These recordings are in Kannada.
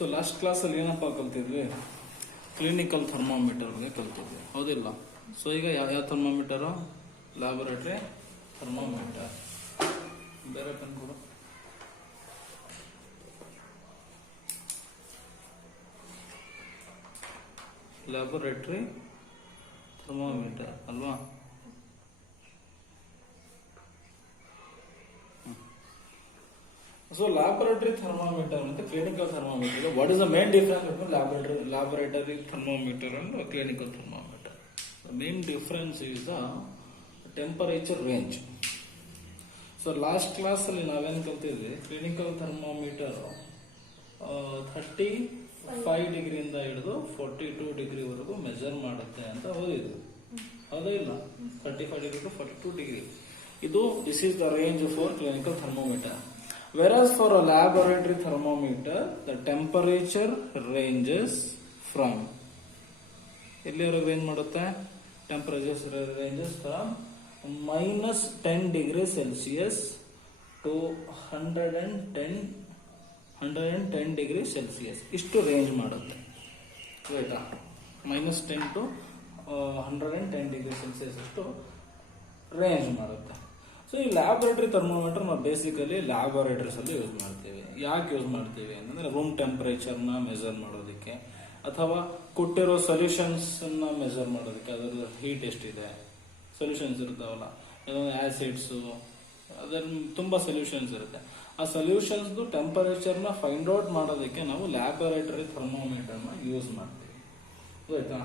ಸೊ ಲಾಸ್ಟ್ ಕ್ಲಾಸಲ್ಲಿ ಏನಪ್ಪ ಕಲ್ತಿದ್ವಿ, ಕ್ಲಿನಿಕಲ್ ಥರ್ಮಾಮೀಟರ್ ಬಗ್ಗೆ ಕಲ್ತಿದ್ವಿ, ಹೌದಿಲ್ಲ? ಸೊ ಈಗ ಯಾವ ಥರ್ಮಾಮೀಟರು? Laboratory thermometer. ಬೇರೆ ಪೆನ್ ಕೊಡು. ಲ್ಯಾಬೊರೇಟರಿ ಥರ್ಮಾಮೀಟರ್ ಅಲ್ವಾ? So laboratory thermometer and clinical thermometer. What is the main difference between laboratory thermometer and clinical thermometer? The main difference is the temperature range. So last class ಅಲ್ಲಿ ನಾವೇನು ಕಲ್ತಿದ್ವಿ, ಕ್ಲಿನಿಕಲ್ ಥರ್ಮೋಮೀಟರ್ 35 ಡಿಗ್ರಿಯಿಂದ ಹಿಡಿದು 42 ಡಿಗ್ರಿ ವರೆಗೂ ಮೆಜರ್ ಮಾಡುತ್ತೆ ಅಂತ ಓದಿದ್ವಿ, ಹೌದಾ ಇಲ್ಲ? 35 ಡಿಗ್ರಿ ಟು 42 ಡಿಗ್ರಿ. ಇದು this is the range for clinical thermometer. Whereas for a laboratory thermometer, the temperature ranges from ಎಲ್ಲಿವರೆಗೆ ರೇಂಜ್ ಮಾಡುತ್ತೆ? Temperature ranges from -10 degree Celsius to 110 degree Celsius. ಇಷ್ಟು ರೇಂಜ್ ಮಾಡುತ್ತೆ, ಆಯ್ತಾ? -10 ಟು 110 ಡಿಗ್ರಿ ಸೆಲ್ಸಿಯಸ್ ಅಷ್ಟು ರೇಂಜ್ ಮಾಡುತ್ತೆ. ಸೊ ಈ ಲ್ಯಾಬೊರೇಟರಿ ಥರ್ಮೋಮೀಟರ್ ನಾವು ಬೇಸಿಕಲಿ ಲ್ಯಾಬೊರೇಟರೀಸ್ ಅಲ್ಲಿ ಯೂಸ್ ಮಾಡ್ತೀವಿ. ಯಾಕೆ ಯೂಸ್ ಮಾಡ್ತೀವಿ ಅಂತಂದ್ರೆ ರೂಮ್ ಟೆಂಪರೇಚರ್ನ ಮೆಜರ್ ಮಾಡೋದಕ್ಕೆ, ಅಥವಾ ಕೊಟ್ಟಿರೋ ಸೊಲ್ಯೂಷನ್ಸ್ ಅನ್ನ ಮೆಜರ್ ಮಾಡೋದಕ್ಕೆ. ಅದರ ಹೀಟ್ ಎಷ್ಟಿದೆ, ಸೊಲ್ಯೂಷನ್ಸ್ ಇರ್ತಾವಲ್ಲ, ಆಸಿಡ್ಸು, ಅದರ ತುಂಬಾ ಸೊಲ್ಯೂಷನ್ಸ್ ಇರುತ್ತೆ. ಆ ಸೊಲ್ಯೂಷನ್ಸ್ ಟೆಂಪರೇಚರ್ನ ಫೈಂಡ್ ಔಟ್ ಮಾಡೋದಕ್ಕೆ ನಾವು ಲ್ಯಾಬೊರೇಟರಿ ಥರ್ಮೋಮೀಟರ್ನ ಯೂಸ್ ಮಾಡ್ತೀವಿ, ಆಯ್ತಾ?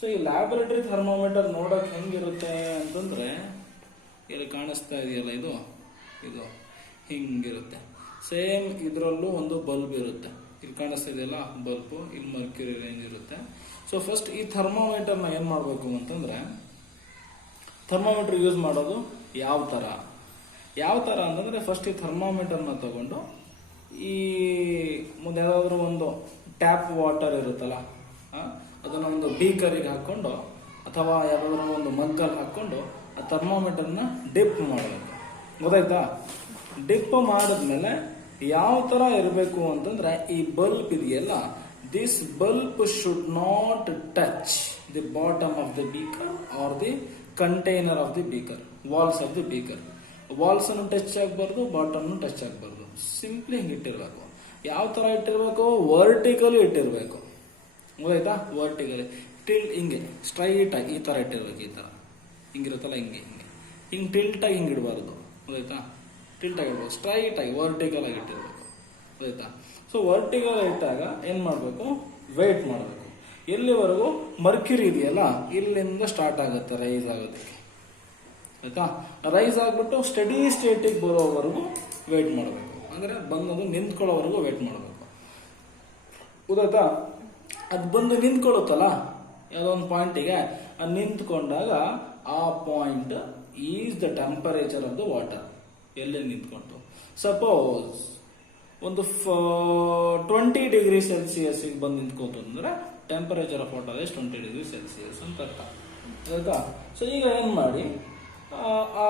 ಸೊ ಈ ಲ್ಯಾಬೊರೇಟರಿ ಥರ್ಮೋಮೀಟರ್ ನೋಡಕ್ ಹೆಂಗಿರುತ್ತೆ ಅಂತಂದ್ರೆ, ಇಲ್ಲಿ ಕಾಣಿಸ್ತಾ ಇದೆಯಲ್ಲ, ಇದು ಹಿಂಗಿರುತ್ತೆ. ಸೇಮ್ ಇದರಲ್ಲೂ ಒಂದು ಬಲ್ಬ್ ಇರುತ್ತೆ, ಇಲ್ಲಿ ಕಾಣಿಸ್ತಾ ಇದೆಯಲ್ಲ ಬಲ್ಬ್, ಇಲ್ಲಿ ಮರ್ಕ್ಯೂರಿ ರೇಂಜ್ ಇರುತ್ತೆ. ಸೊ ಫಸ್ಟ್ ಈ ಥರ್ಮೋಮೀಟರ್ನ ಏನ್ ಮಾಡಬೇಕು ಅಂತಂದ್ರೆ, ಥರ್ಮೋಮೀಟರ್ ಯೂಸ್ ಮಾಡೋದು ಯಾವ ತರ ಅಂತಂದ್ರೆ, ಫಸ್ಟ್ ಈ ಥರ್ಮೋಮೀಟರ್ನ ತಗೊಂಡು ಈ ಮುಂದೆ ಯಾವ್ದಾದ್ರು ಒಂದು ಟ್ಯಾಪ್ ವಾಟರ್ ಇರುತ್ತಲ್ಲ, ಅದನ್ನ ಒಂದು ಬೀಕರಿಗೆ ಹಾಕೊಂಡು ಅಥವಾ ಯಾವ್ದಾದ್ರು ಒಂದು ಮಗ್ಗಲ್ಲಿ ಹಾಕೊಂಡು ಆ ಥರ್ಮೋಮೀಟರ್ನ ಡಿಪ್ ಮಾಡಬೇಕು, ಗೊತ್ತಾಯ್ತಾ? ಡಿಪ್ ಮಾಡಿದ್ಮೇಲೆ ಯಾವ ತರ ಇರಬೇಕು ಅಂತಂದ್ರೆ, ಈ ಬಲ್ಬ್ ಇದೆಯಲ್ಲ, this bulb should not touch the bottom of the beaker or the container of the beaker, walls of the beaker. Walls ಅನ್ನು ಟಚ್ ಆಗಬಾರ್ದು, ಬಾಟಮ್ ಟಚ್ ಆಗಬಾರ್ದು. ಸಿಂಪ್ಲಿ ಹಿಂಗೆ ಇಟ್ಟಿರ್ಬೇಕು. ಯಾವ ತರ ಇಟ್ಟಿರ್ಬೇಕು? ವರ್ಟಿಕಲಿ ಇಟ್ಟಿರ್ಬೇಕು, ಗೊತ್ತಾಯ್ತಾ? ವರ್ಟಿಕಲಿ ಹಿಂಗೆ ಸ್ಟ್ರೈಟ್ ಆಗಿ ಈ ತರ ಇಟ್ಟಿರ್ಬೇಕು. ಈ ತರ ಹಿಂಗಿರುತ್ತಲ್ಲ, ಹಿಂಗೆ ಟಿಲ್ಟ್ ಆಗಿ ಹಿಂಗೆ ಇಡಬಾರ್ದು, ಗೊತ್ತಾಯ್ತಾ? ಟಿಲ್ಟ್ ಆಗಿರ್ಬೇಕು, ಸ್ಟ್ರೈಟ್ ಆಗಿ ವರ್ಟಿಕಲ್ ಆಗಿ ಇಟ್ಟಿರ್ಬೇಕು, ಗೊತ್ತಾಯ್ತಾ? ಸೊ ವರ್ಟಿಕಲ್ ಇಟ್ಟಾಗ ಏನ್ ಮಾಡ್ಬೇಕು? ವೇಟ್ ಮಾಡಬೇಕು. ಎಲ್ಲಿವರೆಗೂ ಮರ್ಕ್ಯೂರಿ ಇದೆಯಲ್ಲ, ಇಲ್ಲಿಂದ ಸ್ಟಾರ್ಟ್ ಆಗುತ್ತೆ ರೈಸ್ ಆಗೋದಕ್ಕೆ, ಆಯ್ತಾ? ರೈಸ್ ಆಗ್ಬಿಟ್ಟು ಸ್ಟಡಿ ಸ್ಟೇಟಿಗೆ ಬರೋವರೆಗೂ ವೇಟ್ ಮಾಡಬೇಕು. ಅಂದ್ರೆ ಬಂದದು ನಿಂತ್ಕೊಳ್ಳೋವರೆಗೂ ವೇಟ್ ಮಾಡಬೇಕು, ಗೊತ್ತಾಯ್ತಾ? ಅದು ಬಂದು ನಿಂತ್ಕೊಳ್ಳುತ್ತಲ್ಲ ಯಾವುದೋ ಒಂದು ಪಾಯಿಂಟಿಗೆ, ಅದು ನಿಂತ್ಕೊಂಡಾಗ ಆ point is the temperature of the water. ಎಲ್ಲಿ ನಿಂತ್ಕೊಂಡು ಸಪೋಸ್ ಒಂದು 20 ಡಿಗ್ರಿ ಸೆಲ್ಸಿಯಸ್ ಬಂದು ನಿಂತ್ಕೋತು ಅಂದ್ರೆ temperature of water is 20 degree Celsius ಅಂತ ಅರ್ಥ, ಆಯ್ತಾ? ಸೊ ಈಗ ಏನ್ ಮಾಡಿ, ಆ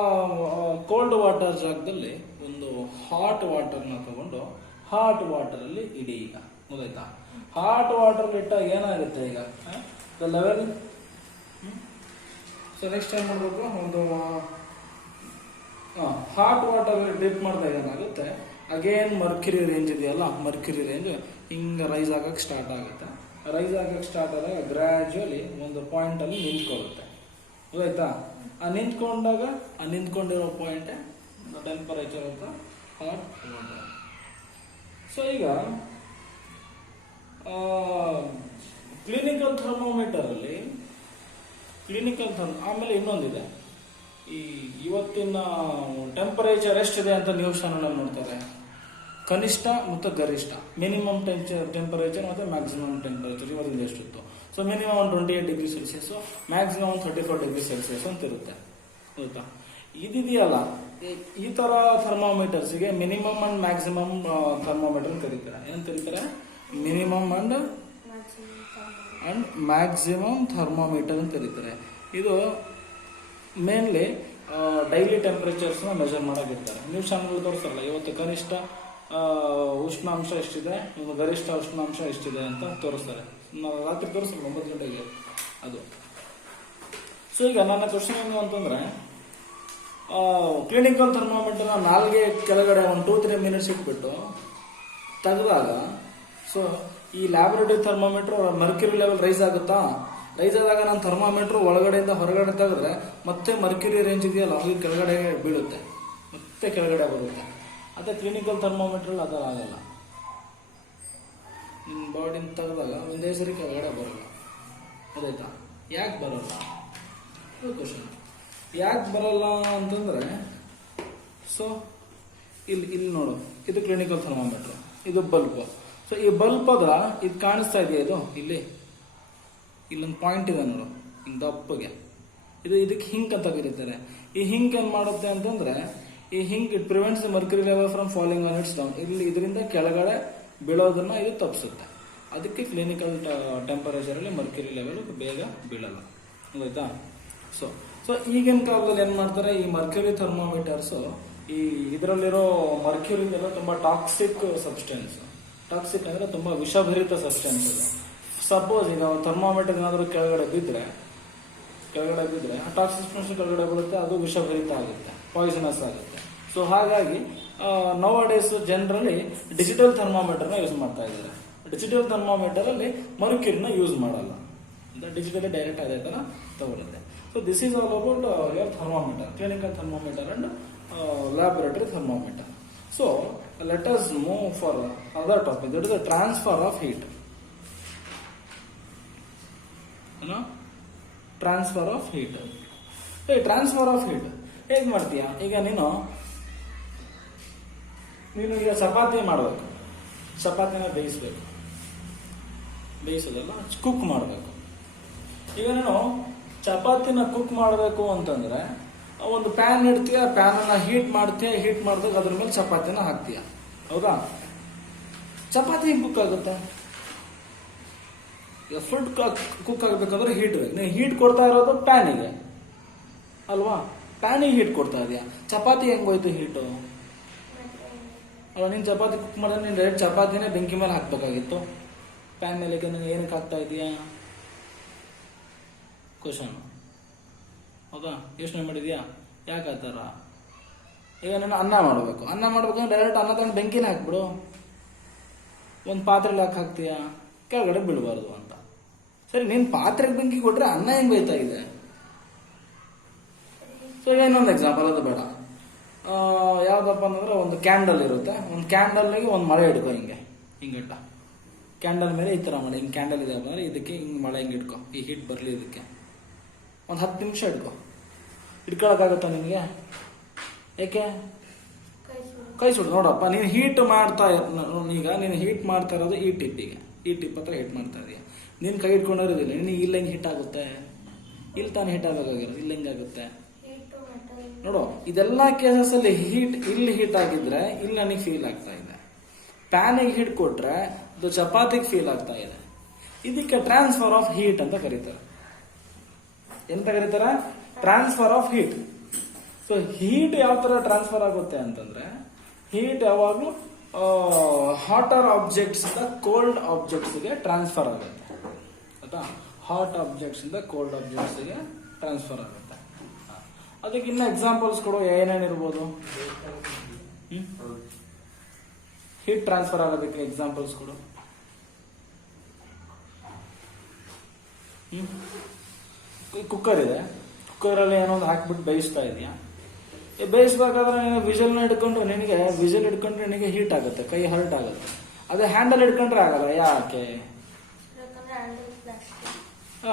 ಕೋಲ್ಡ್ ವಾಟರ್ ಜಾಗದಲ್ಲಿ ಒಂದು ಹಾಟ್ ವಾಟರ್ನ ತಗೊಂಡು ಹಾಟ್ ವಾಟರ್ ಅಲ್ಲಿ ಇಡಿ. ಈಗ ಗೊತ್ತಾಯ್ತಾ? ಹಾಟ್ ವಾಟರ್ ಇಟ್ಟಾಗ ಏನಾಗುತ್ತೆ, ಈಗ ದ ಲೆವೆಲ್. ಸೊ ನೆಕ್ಸ್ಟ್ ಏನ್ ಮಾಡ್ಬೇಕು, ಒಂದು ಹಾಟ್ ವಾಟರ್ ಡಿಪ್ ಮಾಡಿದಾಗ ಏನಾಗುತ್ತೆ, ಅಗೇನ್ ಮರ್ಕ್ಯೂರಿ ರೇಂಜ್ ಇದೆಯಲ್ಲ, ಮರ್ಕ್ಯೂರಿ ರೇಂಜ್ ಹಿಂಗೆ ರೈಸ್ ಆಗಕ್ಕೆ ಸ್ಟಾರ್ಟ್ ಆಗುತ್ತೆ. ರೈಸ್ ಆಗಕ್ಕೆ ಸ್ಟಾರ್ಟ್ ಆದಾಗ ಗ್ರಾಜುವಲಿ ಒಂದು ಪಾಯಿಂಟ್ ಅಲ್ಲಿ ನಿಂತ್ಕೊಳ್ಳುತ್ತೆ, ಗೊತ್ತಾಯ್ತಾ? ಆ ನಿಂತ್ಕೊಂಡಾಗ ಆ ನಿಂತ್ಕೊಂಡಿರೋ ಪಾಯಿಂಟ್ ಟೆಂಪರೇಚರ್ ಅಂತ ಹಾಟ್ ವಾಟರ್. ಸೊ ಈಗ ಕ್ಲಿನಿಕಲ್ ಥರ್ಮೋಮೀಟರ್ ಅಲ್ಲಿ ಆಮೇಲೆ ಇನ್ನೊಂದಿದೆ, ಈ ಇವತ್ತಿನ ಟೆಂಪರೇಚರ್ ಎಷ್ಟಿದೆ ಅಂತ ನ್ಯೂಸ್ ಚಾನಲ್ ನೋಡ್ತಾರೆ. ಕನಿಷ್ಠ ಮತ್ತು ಗರಿಷ್ಠ, ಮಿನಿಮಮ್ ಟೆಂಪರೇಚರ್ ಮತ್ತೆ ಮ್ಯಾಕ್ಸಿಮಮ್ ಟೆಂಪರೇಚರ್ ಇವತ್ತಿಂದ ಎಷ್ಟಿತ್ತು. So minimum 28 degree Celsius, maximum 34 degree Celsius ಅಂತ ಇರುತ್ತೆ, ಗೊತ್ತಾ? ಇದಿದೆಯಲ್ಲ, ಈ ತರ ಥರ್ಮೋಮೀಟರ್ಸ್ಗೆ ಮಿನಿಮಮ್ ಅಂಡ್ ಮ್ಯಾಕ್ಸಿಮಮ್ ಥರ್ಮೋಮೀಟರ್ ಕರೀತಾರೆ. ಏನ್ ಕರೀತಾರೆ? ಮಿನಿಮಮ್ ಅಂಡ್ ಮ್ಯಾಕ್ಸಿಮಮ್ ಥರ್ಮೋಮೀಟರ್ ಅಂತ ಕರೀತಾರೆ. ಇದು ಮೇನ್ಲಿ ಡೈಲಿ ಟೆಂಪರೇಚರ್ಸ್ನ ಮೆಜರ್ ಮಾಡೋಕ್ಕಿರ್ತಾರೆ. ನ್ಯೂಸ್ ಚಾನಲ್ ತೋರಿಸ್ತಾರಲ್ಲ, ಇವತ್ತು ಕನಿಷ್ಠ ಉಷ್ಣಾಂಶ ಎಷ್ಟಿದೆ, ಒಂದು ಗರಿಷ್ಠ ಉಷ್ಣಾಂಶ ಎಷ್ಟಿದೆ ಅಂತ ತೋರಿಸ್ತಾರೆ. ನಾವು ರಾತ್ರಿ ತೋರಿಸ್ತಾರೆ 9 ಗಂಟೆಗೆ ಅದು. ಸೊ ಈಗ ನನ್ನ ಕ್ವಶನ್ ಏನು ಅಂತಂದ್ರೆ, ಕ್ಲಿನಿಕಲ್ ಥರ್ಮಾಮೀಟರ್ನ ನಾಲ್ಗೆ ಕೆಳಗಡೆ ಒಂದು 2-3 ಮಿನಿಟ್ಸ್ ಇಟ್ಬಿಟ್ಟು ತೆಗೆದಾಗ, ಸೊ ಈ laboratory thermometer mercury level rise ಆಗುತ್ತಾ? ರೈಸ್ ಆದಾಗ ನಾನು ಥರ್ಮಾಮೀಟರ್ ಒಳಗಡೆಯಿಂದ ಹೊರಗಡೆ ತೆಗೆದ್ರೆ ಮತ್ತೆ ಮರ್ಕ್ಯುರಿ ರೇಂಜ್ ಇದೆಯಲ್ಲ ಅದು ಕೆಳಗಡೆ ಬೀಳುತ್ತೆ, ಮತ್ತೆ ಕೆಳಗಡೆ ಬರುತ್ತೆ. ಅದೇ ಕ್ಲಿನಿಕಲ್ ಥರ್ಮಾಮೀಟರ್ ಅದು ಆಗಲ್ಲ. ನಿಮ್ಮ ಬಾಡಿನ ತೆಗೆದಾಗ ಒಂದೇ ಸರಿ ಕೆಳಗಡೆ ಬರಲ್ಲ. ಅದಾಯ್ತಾ? ಯಾಕೆ ಬರಲ್ಲ? ಕ್ವಶನ್ ಯಾಕೆ ಬರಲ್ಲ ಅಂತಂದ್ರೆ, ಸೊ ಇಲ್ಲಿ ನೋಡು, ಇದು ಕ್ಲಿನಿಕಲ್ ಥರ್ಮಾಮೀಟರ್, ಇದು ಬಲ್ಬ್. ಸೊ ಈ ಬಲ್ಬ್ ಅದ ಇದು ಕಾಣಿಸ್ತಾ ಇದೆಯಾ? ಇದು ಇಲ್ಲೊಂದು ಪಾಯಿಂಟ್ ಇದೆ ನೋಡು, ಹಿಂಗೆ ದಪ್ಪಗೆ. ಇದಕ್ಕೆ ಹಿಂಕ್ ಅಂತ ಕರೀತಾರೆ. ಈ ಹಿಂಕ್ ಏನ್ ಮಾಡುತ್ತೆ ಅಂತಂದ್ರೆ, ಈ kink it prevents the mercury level from falling on its down. ಇದರಿಂದ ಕೆಳಗಡೆ ಬೀಳೋದನ್ನ ಇದು ತಪ್ಪಿಸುತ್ತೆ. ಅದಕ್ಕೆ ಕ್ಲಿನಿಕಲ್ ಟೆಂಪರೇಚರ್ ಅಲ್ಲಿ ಮರ್ಕ್ಯುರಿ ಲೆವೆಲ್ ಬೇಗ ಬೀಳಲ್ಲ. ಆಯ್ತಾ? ಸೊ ಈಗಿನ ಕಾಲದಲ್ಲಿ ಏನ್ ಮಾಡ್ತಾರೆ, ಈ ಮರ್ಕ್ಯುರಿ ಥರ್ಮಾಮೀಟರ್ಸ್ ಈ ಇದರಲ್ಲಿರೋ ಮರ್ಕ್ಯುರಿ ತುಂಬಾ ಟಾಕ್ಸಿಕ್ ಸಬ್ಸ್ಟೆನ್ಸ್. ಟಾಕ್ಸಿಕ್ ಅಂದ್ರೆ ತುಂಬಾ ವಿಷಭರಿತ ಸಬ್ಸ್ಟೆನ್ಸ್ ಇದೆ. ಸಪೋಸ್ ಈಗ ಥರ್ಮಾಮೀಟರ್ ಏನಾದರೂ ಕೆಳಗಡೆ ಬಿದ್ರೆ ಆ ಟಾಕ್ಸಿಕ್ ಸಬ್ಸ್ಟೆನ್ಸ್ ಕೆಳಗಡೆ ಬೀಳುತ್ತೆ, ಅದು ವಿಷಭರಿತ ಆಗುತ್ತೆ, ಪಾಯ್ಸನಸ್ ಆಗುತ್ತೆ. ಸೊ ಹಾಗಾಗಿ ನೌ ಡೇಸ್ ಜನರಲಿ ಡಿಜಿಟಲ್ ಥರ್ಮಾಮೀಟರ್ನ ಯೂಸ್ ಮಾಡ್ತಾ ಇದ್ದಾರೆ. ಡಿಜಿಟಲ್ ಥರ್ಮಾಮೀಟರ್ ಅಲ್ಲಿ ಮರ್ಕ್ಯುರಿನ ಯೂಸ್ ಮಾಡಲ್ಲ, ಡಿಜಿಟಲಿ ಡೈರೆಕ್ಟ್ ಅದೇ ತರ ತಗೊಳುತ್ತೆ. So this is all about your thermometer, clinical thermometer and laboratory thermometer. So let us move for other topic, that is the transfer of heat. Transfer of heat. Hey, transfer of heat ಹೇಗೆ ಮಾಡ್ತೀಯ? ಈಗ ನೀನು ಈಗ ಚಪಾತಿ ಮಾಡಬೇಕು, ಚಪಾತಿನ ಬೇಯಿಸೋದಲ್ಲ, ಕುಕ್ ಮಾಡಬೇಕು. ಈಗ ನೀನು ಚಪಾತಿನ ಕುಕ್ ಮಾಡಬೇಕು ಅಂತಂದ್ರೆ ಒಂದು ಪ್ಯಾನ್ ಇಡ್ತೀಯ, ಪ್ಯಾನ್ ಅನ್ನ ಹೀಟ್ ಮಾಡಿದಾಗ ಅದ್ರ ಮೇಲೆ ಚಪಾತಿನ ಹಾಕ್ತೀಯ. ಹೌದಾ? ಚಪಾತಿ ಹೆಂಗ್ ಕುಕ್ ಆಗುತ್ತೆ? ಫುಡ್ ಕುಕ್ ಆಗ್ಬೇಕಂದ್ರೆ ಹೀಟ್ ಬೇಕು. ನೀವು ಹೀಟ್ ಕೊಡ್ತಾ ಇರೋದು ಪ್ಯಾನಿಗೆ ಅಲ್ವಾ? ಪ್ಯಾನಿಗೆ ಹೀಟ್ ಕೊಡ್ತಾ ಇದೆಯಾ? ಚಪಾತಿ ಹೆಂಗ್ ಹೋಯ್ತು ಹೀಟು? ಅಲ್ಲ, ನೀನ್ ಚಪಾತಿ ಕುಕ್ ಮಾಡಿದ್ರೆ ನೀನ್ ಡೈರೆಕ್ಟ್ ಚಪಾತಿನೇ ಬೆಂಕಿ ಮೇಲೆ ಹಾಕ್ಬೇಕಾಗಿತ್ತು. ಪ್ಯಾನ್ ಮೇಲೆ ಏನಕ್ಕೆ ಹಾಕ್ತಾ ಇದೀಯಾ? ಕ್ವಶನ್. ಹೌದಾ? ಯೋಚನೆ ಮಾಡಿದ್ಯಾ ಯಾಕೆ ಆ ಥರ? ಈಗ ನಾನು ಅನ್ನ ಮಾಡ್ಬೇಕಂದ್ರೆ ಡೈರೆಕ್ಟ್ ಅನ್ನ ತಗೊಂಡು ಬೆಂಕಿನ ಹಾಕ್ಬಿಡು. ಒಂದು ಪಾತ್ರೆಲಿ ಹಾಕ್ತೀಯ, ಕೆಳಗಡೆ ಬೀಳಬಾರ್ದು ಅಂತ. ಸರಿ, ನೀನ್ ಪಾತ್ರೆಗೆ ಬೆಂಕಿ ಕೊಟ್ರೆ ಅನ್ನ ಹೆಂಗ್ ಬೇಯ್ತಾ ಇದೆ? ಸೊ ಈಗ ಇನ್ನೊಂದು ಎಕ್ಸಾಂಪಲ್, ಅದು ಬೇಡ. ಯಾವ್ದಪ್ಪ ಅಂತಂದ್ರೆ, ಒಂದು ಕ್ಯಾಂಡಲ್ ಇರುತ್ತೆ, ಒಂದು ಕ್ಯಾಂಡಲ್ಗೆ ಒಂದು ಮಳೆ ಹಿಡ್ಕೊ, ಹಿಂಗಟ್ಟ ಕ್ಯಾಂಡಲ್ ಮೇಲೆ ಈ ತರ ಮಳೆ, ಹಿಂಗ್ ಕ್ಯಾಂಡಲ್ ಇದೆ ಅಂದ್ರೆ ಇದಕ್ಕೆ ಹಿಂಗ್ ಮಳೆ ಹಿಂಗ್ ಇಟ್ಕೊ, ಈ ಹೀಟ್ ಬರ್ಲಿ ಇದಕ್ಕೆ. ಒಂದು 10 ನಿಮಿಷ ಇಟ್ಕೊಳಕ್ಕಾಗತ್ತಾ ನಿನಗೆ? ಯಾಕೆ? ಕೈ ಸುಡು. ನೋಡಪ್ಪ, ನೀನು ಹೀಟ್ ಮಾಡ್ತಾ ಈಗ ನೀನು ಹೀಟ್ ಮಾಡ್ತಾ ಇರೋದು ಈ ಟಿಪ್ ಹತ್ರ ಹೀಟ್ ಮಾಡ್ತಾ ಇದೀಯ. ನೀನು ಕೈ ಇಟ್ಕೊಂಡಿರೋದಿಲ್ಲ, ನಿನಗೆ ಇಲ್ಲ ಹೆಂಗೆ ಹೀಟ್ ಆಗುತ್ತೆ? ಇಲ್ಲಿ ತಾನೇ ಹೀಟ್ ಆಗಬೇಕಾಗಿರೋದು, ಇಲ್ಲ ಹೆಂಗಾಗುತ್ತೆ? ನೋಡು, ಇದೆಲ್ಲ ಕೇಸಸ್ ಅಲ್ಲಿ ಇಲ್ಲಿ ಹೀಟ್ ಆಗಿದ್ರೆ ಇಲ್ಲಿ ನನಗೆ ಫೀಲ್ ಆಗ್ತಾ ಇದೆ. ಪ್ಯಾನಿಗೆ ಹೀಟ್ ಕೊಟ್ರೆ ಅದು ಚಪಾತಿಗೆ ಫೀಲ್ ಆಗ್ತಾ ಇದೆ. ಇದಕ್ಕೆ ಟ್ರಾನ್ಸ್ಫರ್ ಆಫ್ ಹೀಟ್ ಅಂತ ಕರೀತಾರೆ. ಎಂತ ಕರೀತಾರೆ? Transfer of heat. So heat ಯಾವ ತರ ಟ್ರಾನ್ಸ್ಫರ್ ಆಗುತ್ತೆ ಅಂತಂದ್ರೆ, ಹೀಟ್ ಯಾವಾಗಲೂ ಹಾಟರ್ ಆಬ್ಜೆಕ್ಟ್ಸ್ ಇಂದ ಕೋಲ್ಡ್ ಆಬ್ಜೆಕ್ಟ್ಸ್ ಗೆ ಟ್ರಾನ್ಸ್ಫರ್ ಆಗುತ್ತೆ. ಆಯ್ತಾ? ಹಾಟ್ ಆಬ್ಜೆಕ್ಟ್ಸ್ ಇಂದ ಕೋಲ್ಡ್ ಆಬ್ಜೆಕ್ಟ್ಸ್ ಗೆ ಟ್ರಾನ್ಸ್ಫರ್ ಆಗುತ್ತೆ. ಅದಕ್ಕೆ ಇನ್ನ ಎಕ್ಸಾಂಪಲ್ಸ್ ಕೊಡು, ಏನೇನಿರ್ಬೋದು? ಹೀಟ್ ಟ್ರಾನ್ಸ್ಫರ್ ಆಗೋದಕ್ಕೆ ಎಕ್ಸಾಂಪಲ್ಸ್ ಕೊಡು. ಕುಕ್ಕರ್ ಇದೆ, ಕುಕ್ಕರಲ್ಲಿ ಏನೋ ಒಂದು ಹಾಕ್ಬಿಟ್ಟು ಬೇಯಿಸ್ತಾ ಇದೆಯಾ? ಬೇಯಿಸ್ಬೇಕಾದ್ರೆ ನೀನು ವಿಜಲ್ ಹಿಡ್ಕೊಂಡ್ರೆ ನಿನಗೆ ಹೀಟ್ ಆಗುತ್ತೆ, ಕೈ ಹರ್ಟ್ ಆಗುತ್ತೆ. ಅದೇ ಹ್ಯಾಂಡಲ್ ಹಿಡ್ಕೊಂಡ್ರೆ ಆಗಲ್ಲ. ಯಾಕೆ?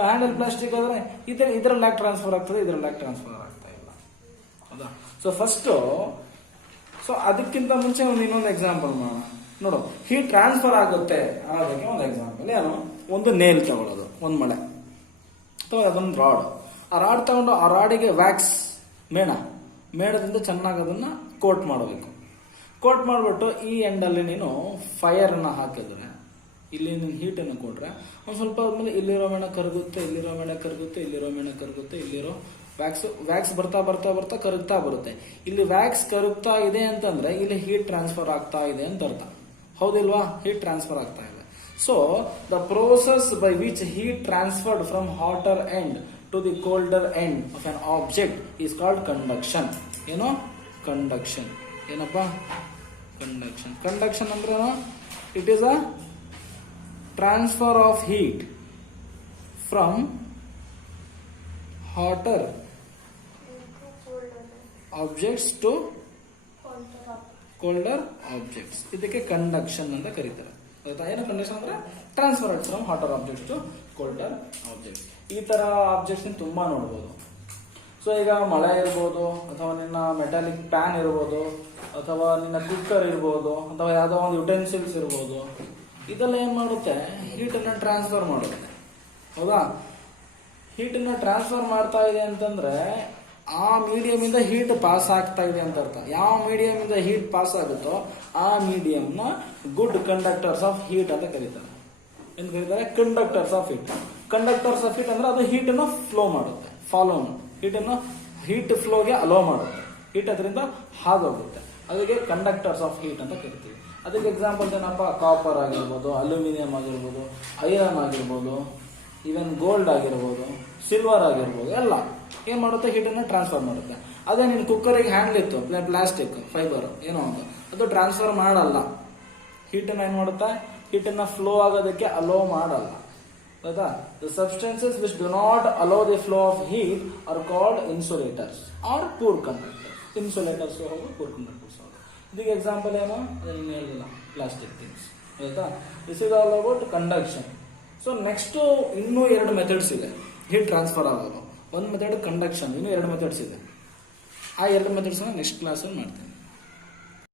ಹ್ಯಾಂಡಲ್ ಪ್ಲಾಸ್ಟಿಕ್ ಆದ್ರೆ ಇದ್ರಲ್ಲಿ ಯಾಕೆ ಟ್ರಾನ್ಸ್ಫರ್ ಆಗ್ತದೆ, ಇದ್ರಲ್ಲಿ ಯಾಕೆ ಟ್ರಾನ್ಸ್ಫರ್ ಆಗ್ತಾ ಇಲ್ಲ? ಹೌದಾ? ಸೊ ಫಸ್ಟ್, ಸೊ ಅದಕ್ಕಿಂತ ಮುಂಚೆ ಇನ್ನೊಂದು ಎಕ್ಸಾಂಪಲ್ ಮಾಡೋಣ. ನೋಡು, ಹೀಟ್ ಟ್ರಾನ್ಸ್ಫರ್ ಆಗುತ್ತೆ ಅನ್ನೋದಕ್ಕೆ ಒಂದು ಎಕ್ಸಾಂಪಲ್ ಏನು? ಒಂದು ನೇಲ್ ತಗೊಳ್ಳೋದು, ಒಂದು ಮಳೆ ಅಥವಾ ಅದೊಂದು ರಾಡ್. ಆ ರಾಡ್ ತಗೊಂಡು ಆ ರಾಡಿಗೆ ವ್ಯಾಕ್ಸ್ ಮೇಣದಿಂದ ಚೆನ್ನಾಗಿ ಅದನ್ನ ಕೋಟ್ ಮಾಡಬೇಕು. ಕೋಟ್ ಮಾಡಿಬಿಟ್ಟು ಈ ಎಂಡಲ್ಲಿ ನೀನು ಫೈರ್ ಅನ್ನ ಹಾಕಿದ್ರೆ, ಇಲ್ಲಿ ನೀನು ಹೀಟನ್ನು ಕೊಟ್ರೆ ಒಂದು ಸ್ವಲ್ಪ ಆದ್ಮೇಲೆ ಇಲ್ಲಿರೋ ಮೇಣ ಕರಗುತ್ತೆ, ಇಲ್ಲಿರೋ ಮೇಣ ಕರಗುತ್ತೆ, ಇಲ್ಲಿರೋ ಮೇಣ ಕರಗುತ್ತೆ, ಇಲ್ಲಿರೋ ವ್ಯಾಕ್ಸ್ ಬರ್ತಾ ಬರ್ತಾ ಬರ್ತಾ ಕರಗ್ತಾ ಬರುತ್ತೆ. ಇಲ್ಲಿ ವ್ಯಾಕ್ಸ್ ಕರಗ್ತಾ ಇದೆ ಅಂತಂದ್ರೆ ಇಲ್ಲಿ ಹೀಟ್ ಟ್ರಾನ್ಸ್ಫರ್ ಆಗ್ತಾ ಇದೆ ಅಂತ ಅರ್ಥ, ಹೌದಿಲ್ವಾ? ಹೀಟ್ ಟ್ರಾನ್ಸ್ಫರ್ ಆಗ್ತಾ ಇದೆ. So the process by which heat transferred from hotter end to the colder end of an object is called conduction. ಏನೋ ಕಂಡಕ್ಷನ್. ಏನಪ್ಪ ಕಂಡಕ್ಷನ್? ಕಂಡಕ್ಷನ್ ಅಂದ್ರೆ it is a transfer of heat from hotter objects to colder objects. ಇದಕ್ಕೆ ಕಂಡಕ್ಷನ್ ಅಂತ ಕರೀತಾರೆ. ಏನು ಕಂಡಕ್ಷನ್ ಅಂದ್ರೆ transfer from hotter objects to colder objects. ಈ ತರ ಆಬ್ಜೆಕ್ಟ್ಸ್ ತುಂಬಾ ನೋಡ್ಬೋದು. ಸೊ ಈಗ ಮಳೆ ಇರ್ಬೋದು, ಅಥವಾ ನಿನ್ನ ಮೆಟಾಲಿಕ್ ಪ್ಯಾನ್ ಇರ್ಬೋದು, ಅಥವಾ ನಿನ್ನ ಕುಕ್ಕರ್ ಇರ್ಬೋದು, ಅಥವಾ ಯಾವುದೋ ಒಂದು ಯುಟೆನ್ಸಿಲ್ಸ್ ಇರ್ಬೋದು. ಇದೆಲ್ಲ ಏನ್ ಮಾಡುತ್ತೆ? ಹೀಟನ್ನು ಟ್ರಾನ್ಸ್ಫರ್ ಮಾಡುತ್ತೆ, ಹೌದಾ? ಹೀಟನ್ನ ಟ್ರಾನ್ಸ್ಫರ್ ಮಾಡ್ತಾ ಇದೆ ಅಂತಂದ್ರೆ ಆ ಮೀಡಿಯಂ ಇಂದ ಹೀಟ್ ಪಾಸ್ ಆಗ್ತಾ ಇದೆ ಅಂತ ಅರ್ಥ. ಯಾವ ಮೀಡಿಯಂ ಇಂದ ಹೀಟ್ ಪಾಸ್ ಆಗುತ್ತೋ ಆ ಮೀಡಿಯಂನ ಗುಡ್ ಕಂಡಕ್ಟರ್ಸ್ ಆಫ್ ಹೀಟ್ ಅಂತ ಕರೀತಾರೆ. ಏನ್ ಕರೀತಾರೆ? Conductors of heat. Conductors of heat ಅಂದ್ರೆ ಅದು ಹೀಟ್ ಅನ್ನು ಫ್ಲೋ ಮಾಡುತ್ತೆ, ಹೀಟ್ ಫ್ಲೋಗೆ ಅಲೋ ಮಾಡುತ್ತೆ, ಹೀಟ್ ಅದರಿಂದ ಹಾದೋಗುತ್ತೆ. ಅದಕ್ಕೆ ಕಂಡಕ್ಟರ್ಸ್ ಆಫ್ ಹೀಟ್ ಅಂತ ಕರಿತೀವಿ. ಅದಕ್ಕೆ ಎಕ್ಸಾಂಪಲ್ ಏನಪ್ಪ? ಕಾಪರ್ ಆಗಿರ್ಬೋದು, ಅಲ್ಯೂಮಿನಿಯಂ ಆಗಿರ್ಬೋದು, ಐರನ್ ಆಗಿರ್ಬೋದು, ಈವನ್ ಗೋಲ್ಡ್ ಆಗಿರ್ಬೋದು, ಸಿಲ್ವರ್ ಆಗಿರ್ಬೋದು, ಎಲ್ಲ ಏನ್ ಮಾಡುತ್ತೆ? ಹೀಟನ್ನು ಟ್ರಾನ್ಸ್ಫರ್ ಮಾಡುತ್ತೆ. ಅದೇ ನೀನು ಕುಕ್ಕರಿಗೆ ಹ್ಯಾಂಡ್ಲ್ ಇತ್ತು, ಪ್ಲಾಸ್ಟಿಕ್ ಫೈಬರ್ ಏನೋ ಒಂದು, ಅದು ಟ್ರಾನ್ಸ್ಫರ್ ಮಾಡಲ್ಲ. ಹೀಟನ್ನು ಏನ್ ಮಾಡುತ್ತೆ? ಹೀಟನ್ನ ಫ್ಲೋ ಆಗೋದಕ್ಕೆ ಅಲೋ ಮಾಡಲ್ಲ, ಆಯ್ತಾ? The substances which do not allow the flow of heat are called insulators or poor conductors. Insulators ಹೋಗು, ಪೂರ್ ಕಂಡಕ್ಟರ್ಸ್ ಹೋಗು. ಇದಕ್ಕೆ ಎಕ್ಸಾಂಪಲ್ ಏನು? ಅದನ್ನು ಹೇಳಿಲ್ಲ, ಪ್ಲಾಸ್ಟಿಕ್ ಥಿಂಗ್ಸ್, ಆಯ್ತಾ? This is all about conduction. So next ಇನ್ನೂ 2 ಮೆಥಡ್ಸ್ ಇದೆ ಹೀಟ್ ಟ್ರಾನ್ಸ್ಫರ್ ಆಗೋದು. ಒಂದು ಮೆಥಡ್ ಕಂಡಕ್ಷನ್, ಇನ್ನೂ 2 ಮೆಥಡ್ಸ್ ಇದೆ. ಆ 2 ಮೆಥಡ್ಸ್ ನೆಕ್ಸ್ಟ್ ಕ್ಲಾಸಲ್ಲಿ ಮಾಡ್ತೀನಿ.